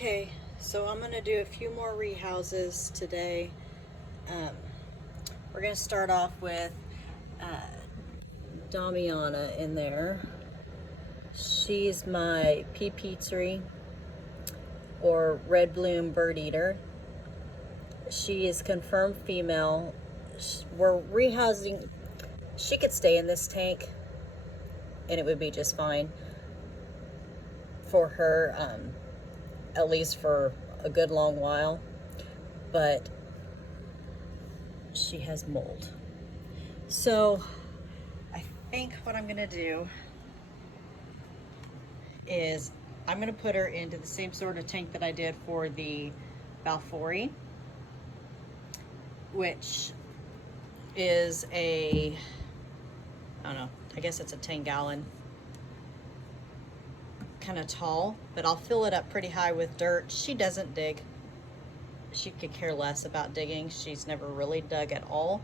Okay, so I'm gonna do a few more rehouses today. Um, we're gonna start off with uh, Damiana in there. She's my P.petersi or red bloom bird eater. She is confirmed female. We're rehousing. She could stay in this tank and it would be just fine for her, at least for a good long while. But she has mold. So I think what I'm gonna do is I'm gonna put her into the same sort of tank that I did for the Balfouri, which is I don't know, I guess it's a 10-gallon, kind of tall, but I'll fill it up pretty high with dirt. She doesn't dig. She could care less about digging. She's never really dug at all.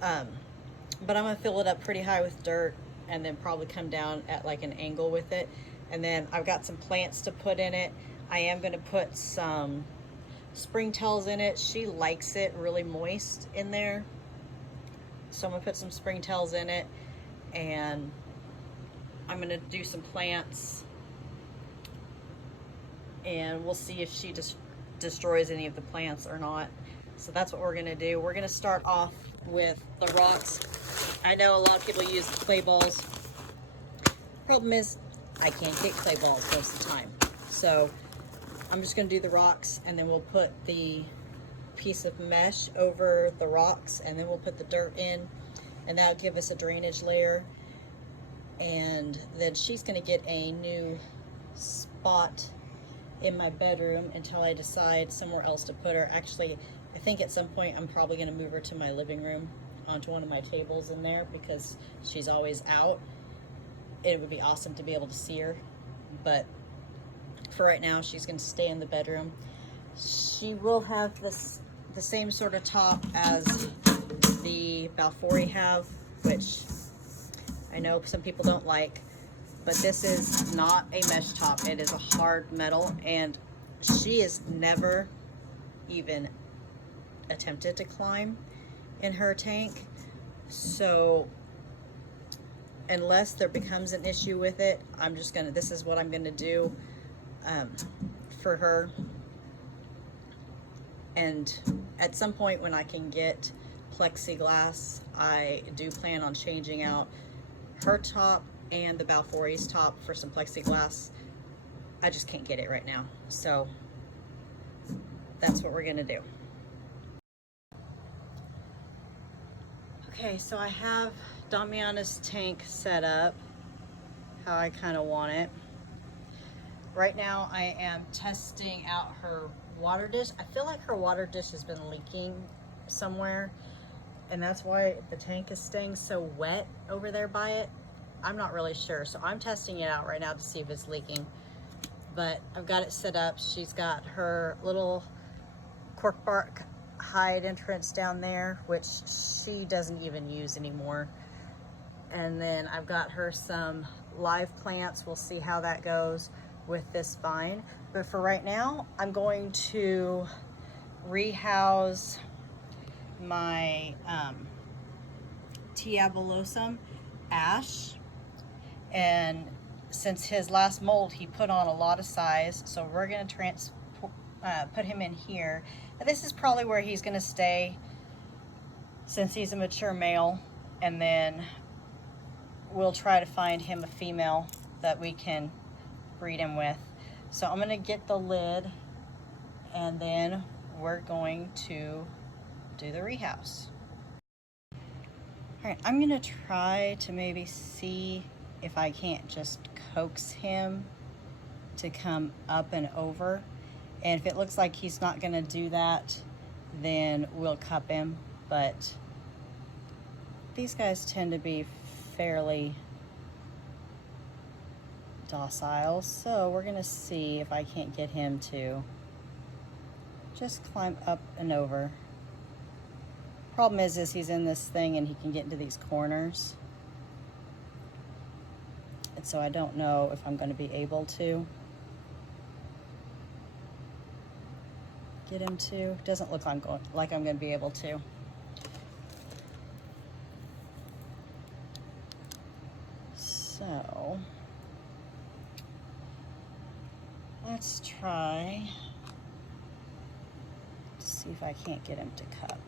But I'm gonna fill it up pretty high with dirt and then probably come down at like an angle with it. And then I've got some plants to put in it. I am gonna put some springtails in it. She likes it really moist in there. So I'm gonna put some springtails in it, and I'm gonna do some plants, and we'll see if she just destroys any of the plants or not. So that's what we're gonna do. We're gonna start off with the rocks. I know a lot of people use clay balls. Problem is, I can't get clay balls most of the time. So I'm just gonna do the rocks, and then we'll put the piece of mesh over the rocks, and then we'll put the dirt in, and that'll give us a drainage layer. And then she's gonna get a new spot in my bedroom until I decide somewhere else to put her. Actually, I think at some point I'm probably gonna move her to my living room onto one of my tables in there because she's always out. It would be awesome to be able to see her, but for right now she's gonna stay in the bedroom. She will have the same sort of top as the Balfouri have, which I know some people don't like, but this is not a mesh top. It is a hard metal, and she has never even attempted to climb in her tank. So unless there becomes an issue with it, this is what I'm gonna do for her. And at some point when I can get plexiglass, I do plan on changing out her top and the Balfouri's top for some plexiglass. I just can't get it right now. So that's what we're gonna do. Okay, so I have Damiana's tank set up how I kind of want it. Right now I am testing out her water dish. I feel like her water dish has been leaking somewhere, and that's why the tank is staying so wet over there by it. I'm not really sure, so I'm testing it out right now to see if it's leaking. But I've got it set up. She's got her little cork bark hide entrance down there, which she doesn't even use anymore. And then I've got her some live plants. We'll see how that goes with this vine. But for right now, I'm going to rehouse my T.albopilosus ash. And since his last mold, he put on a lot of size, so we're gonna put him in here. And this is probably where he's gonna stay since he's a mature male, and then we'll try to find him a female that we can breed him with. So I'm gonna get the lid, and then we're going to do the rehouse. All right, I'm gonna try to maybe see if I can't just coax him to come up and over. And if it looks like he's not gonna do that, then we'll cup him. But these guys tend to be fairly docile, so we're gonna see if I can't get him to just climb up and over. Problem is he's in this thing and he can get into these corners. And so I don't know if I'm going to be able to. get him to. Doesn't look like I'm going to be able to. So let's try to see if I can't get him to cup.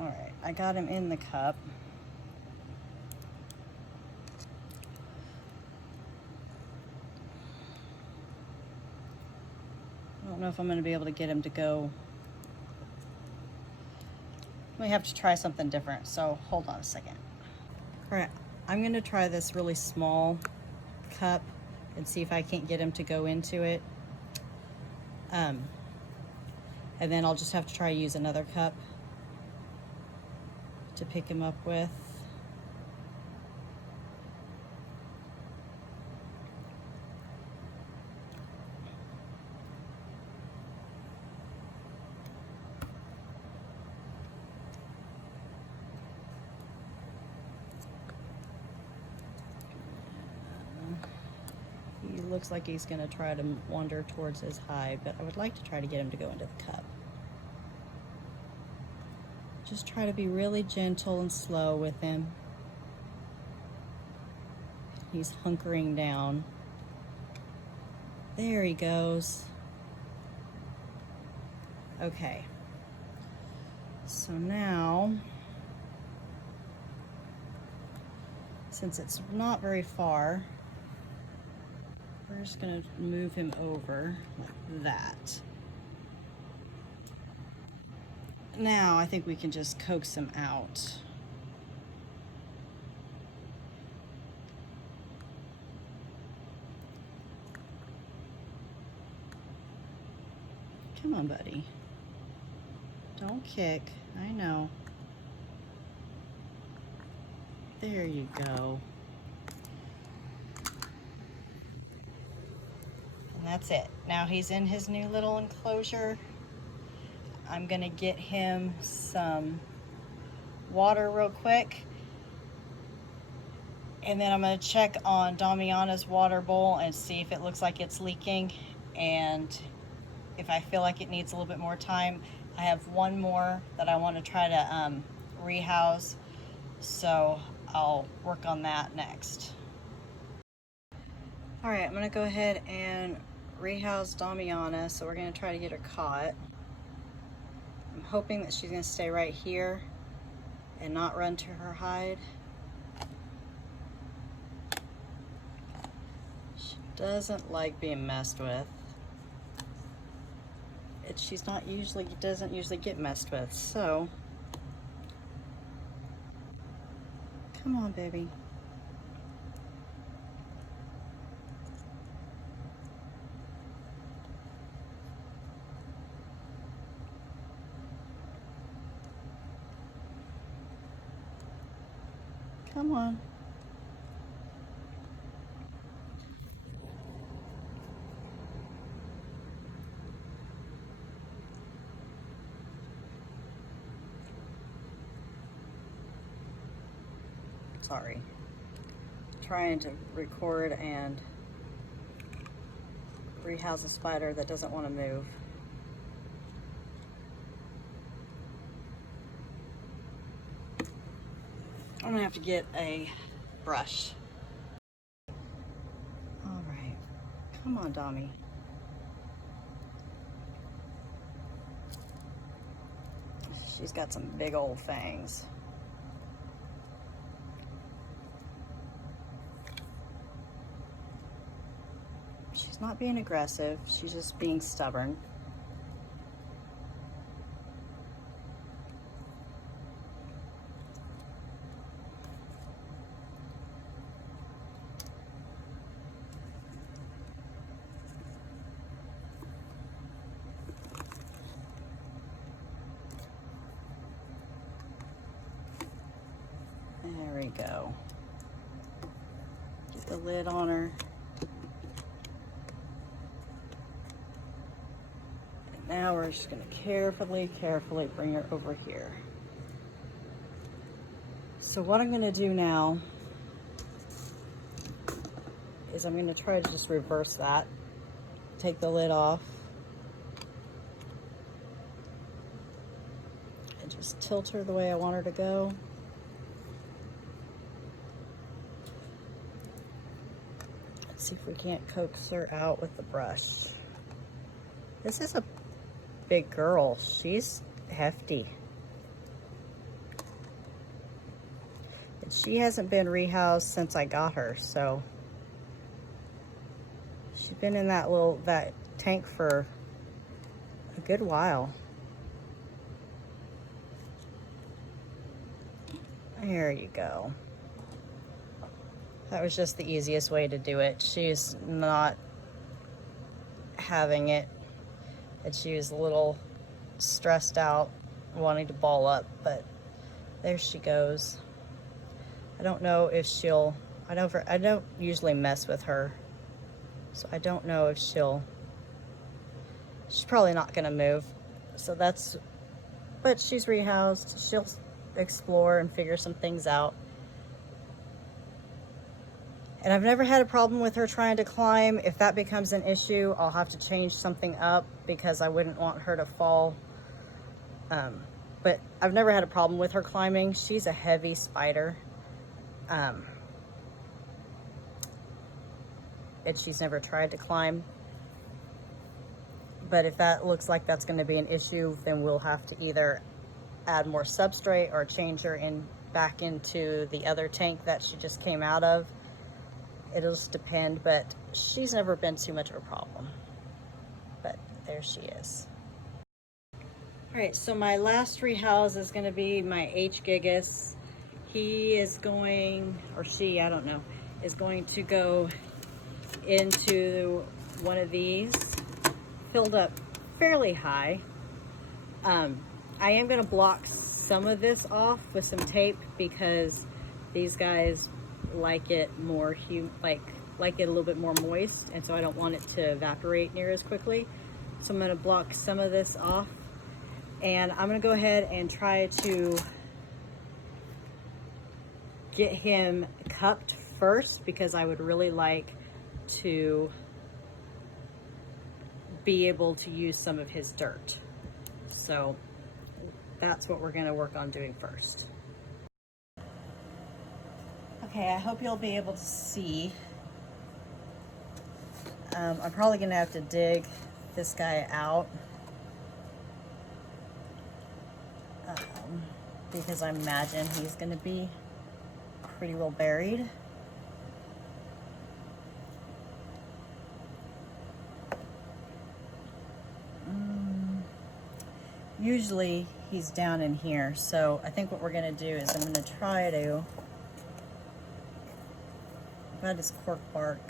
All right, I got him in the cup. I don't know if I'm going to be able to get him to go. We have to try something different, so hold on a second. All right, I'm going to try this really small cup and see if I can't get him to go into it. And then I'll just have to try to use another cup to pick him up with. He looks like he's going to try to wander towards his hide, but I would like to try to get him to go into the cup. Just try to be really gentle and slow with him. He's hunkering down. There he goes. Okay. So now, since it's not very far, we're just going to move him over like that. Now I think we can just coax him out. Come on, buddy. Don't kick. I know. There you go. And that's it. Now he's in his new little enclosure. I'm gonna get him some water real quick. And then I'm gonna check on Damiana's water bowl and see if it looks like it's leaking. And if I feel like it needs a little bit more time, I have one more that I want to try to rehouse. So I'll work on that next. All right, I'm gonna go ahead and rehouse Damiana. So we're gonna try to get her caught. I'm hoping that she's gonna stay right here and not run to her hide. She doesn't like being messed with. She's not usually, doesn't usually get messed with, so come on, baby. Come on. Sorry. Trying to record and rehouse a spider that doesn't want to move. I'm gonna have to get a brush. All right, come on, Dami. She's got some big old fangs. She's not being aggressive, she's just being stubborn. There we go. Get the lid on her. And now we're just gonna carefully bring her over here. So what I'm gonna do now is I'm going to try to just reverse that. Take the lid off. And just tilt her the way I want her to go. Let's see if we can't coax her out with the brush. This is a big girl. She's hefty. And she hasn't been rehoused since I got her, so she's been in that tank for a good while. There you go. That was just the easiest way to do it. She's not having it, and she was a little stressed out, wanting to ball up, but there she goes. I don't know if she'll, I don't usually mess with her, so I don't know if she's probably not gonna move. So that's, but she's rehoused. She'll explore and figure some things out. And I've never had a problem with her trying to climb. If that becomes an issue, I'll have to change something up because I wouldn't want her to fall. But I've never had a problem with her climbing. She's a heavy spider. And she's never tried to climb. But if that looks like that's going to be an issue, then we'll have to either add more substrate or change her back into the other tank that she just came out of. It'll just depend, but she's never been too much of a problem. But there she is. All right, so my last rehouse is going to be my H.gigas. He is going, or she, I don't know, is going to go into one of these, filled up fairly high. I am going to block some of this off with some tape because these guys like it more like it a little bit more moist, and so I don't want it to evaporate near as quickly. So I'm going to block some of this off, and I'm going to go ahead and try to get him cupped first because I would really like to be able to use some of his dirt. So that's what we're going to work on doing first. Okay, I hope you'll be able to see. I'm probably going to have to dig this guy out because I imagine he's going to be pretty well buried. Usually he's down in here, so I think what we're going to do is I'm going to try to, that is cork bark.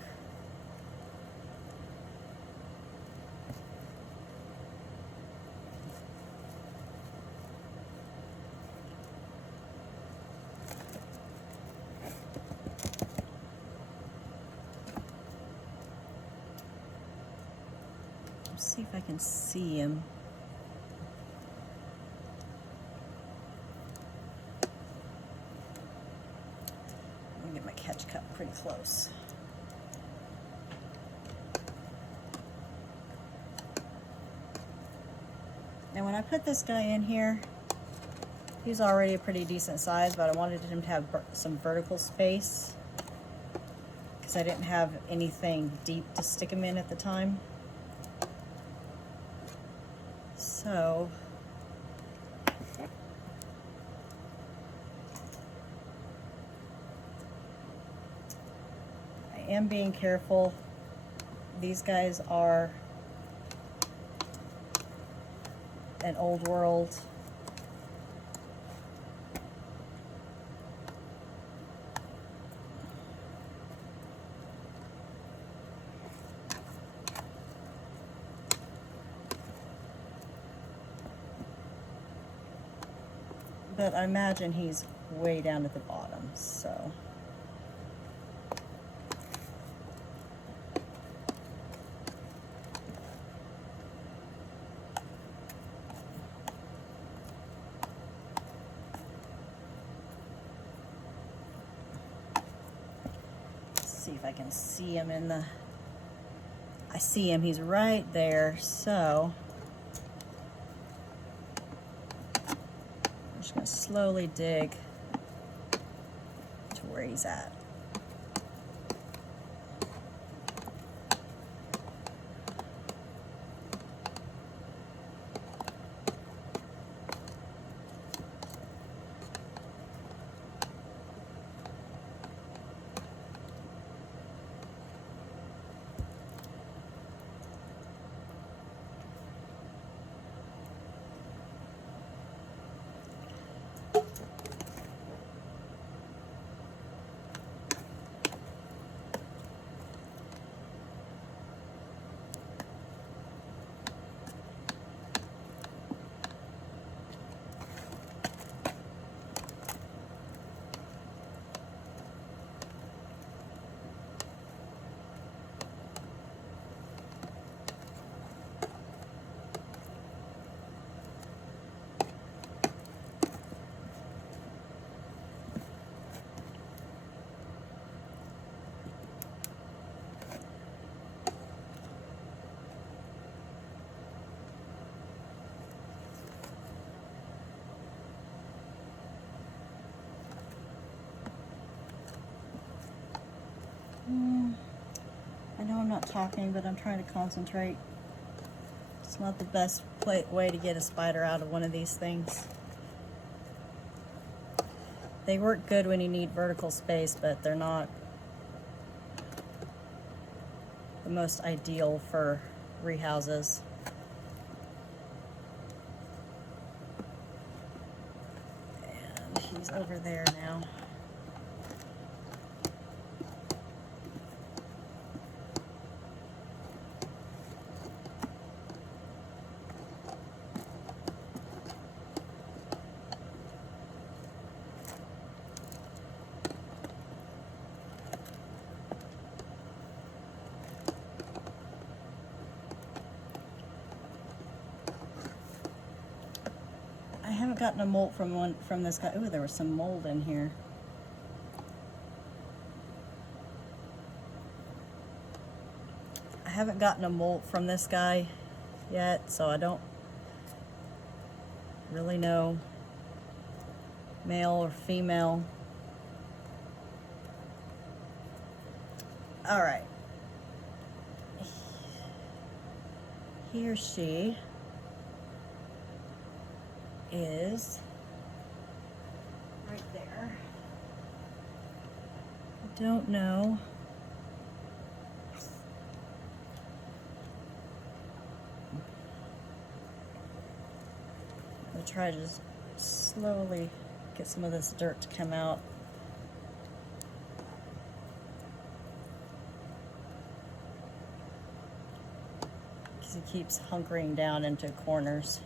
Let's see if I can see him. Catch cup pretty close. Now when I put this guy in here, he's already a pretty decent size, but I wanted him to have some vertical space because I didn't have anything deep to stick him in at the time. So I am being careful. These guys are an old world. But I imagine he's way down at the bottom, so. See if if I can see him in the, I see him, he's right there, so I'm just gonna slowly dig to where he's at. I know I'm not talking, but I'm trying to concentrate. It's not the best way to get a spider out of one of these things. They work good when you need vertical space, but they're not the most ideal for rehouses. And he's over there now. I haven't gotten a molt from this guy. Ooh, there was some mold in here. I haven't gotten a molt from this guy yet, so I don't really know male or female. All right. He or she is right there. I don't know. I'm gonna try to just slowly get some of this dirt to come out. Because he keeps hunkering down into corners.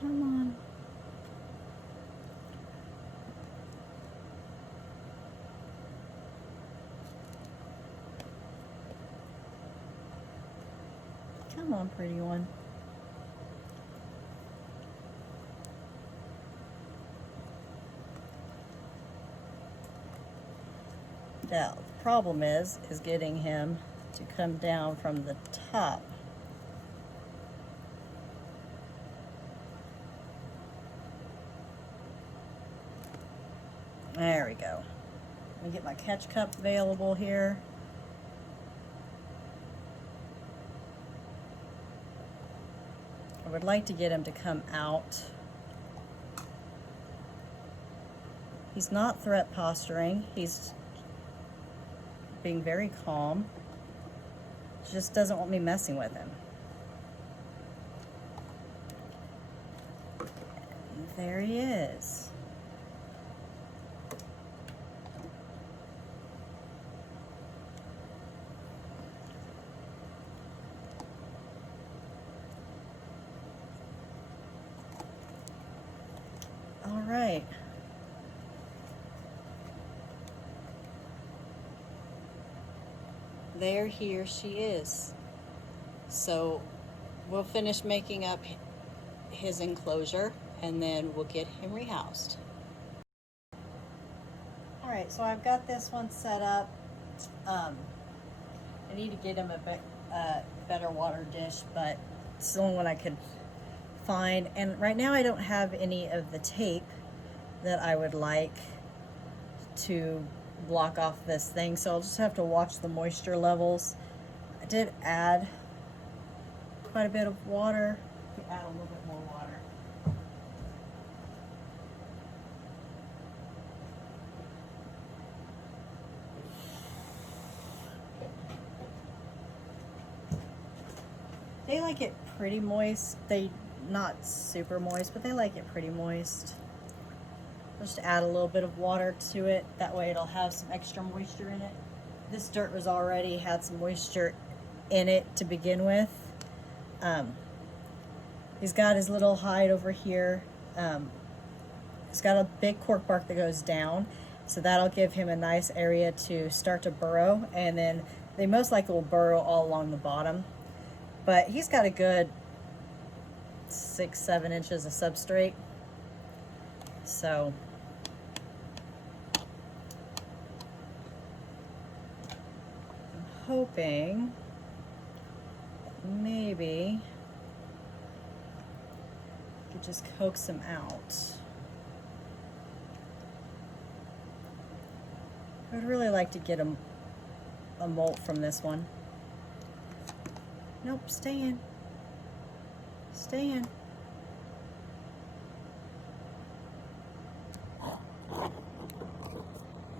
Come on. Come on, pretty one. Now, the problem is getting him to come down from the top. There we go. Let me get my catch cup available here. I would like to get him to come out. He's not threat posturing. He's being very calm. He just doesn't want me messing with him. And there he is. right. There, here she is. So we'll finish making up his enclosure and then we'll get him rehoused. All right, so I've got this one set up. I need to get him a better water dish, but it's the only one I could find. And right now I don't have any of the tape that I would like to block off this thing, so I'll just have to watch the moisture levels. I did add quite a bit of water. Add a little bit more water. They like it pretty moist. They not super moist, but they like it pretty moist. Just add a little bit of water to it. That way it'll have some extra moisture in it. This dirt was already had some moisture in it to begin with. He's got his little hide over here. He's got a big cork bark that goes down, so that'll give him a nice area to start to burrow, and then they most likely will burrow all along the bottom. But he's got a good 6-7 inches of substrate, so I'm hoping maybe I could just coax him out. I would really like to get a molt from this one. Nope, stay in. Stay in. Let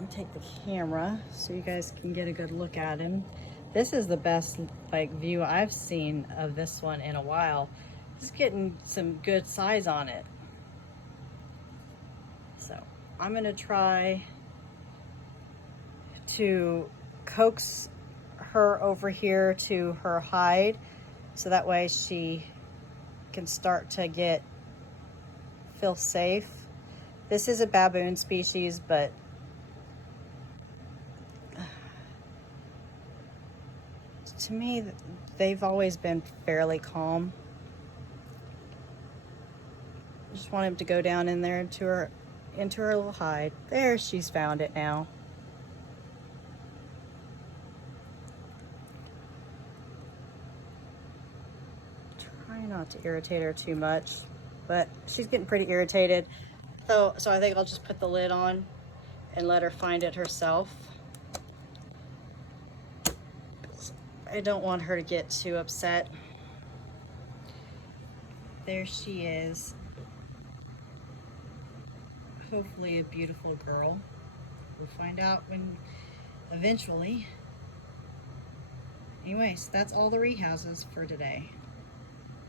me take the camera so you guys can get a good look at him. This is the best view I've seen of this one in a while. It's getting some good size on it. So I'm gonna try to coax her over here to her hide, so that way she can start to feel safe. This is a baboon species, but to me, they've always been fairly calm. I just want him to go down in there into her little hide. There, she's found it now. Try not to irritate her too much, but she's getting pretty irritated. So I think I'll just put the lid on and let her find it herself. I don't want her to get too upset. There she is. Hopefully a beautiful girl. We'll find out eventually. Anyways, that's all the rehouses for today.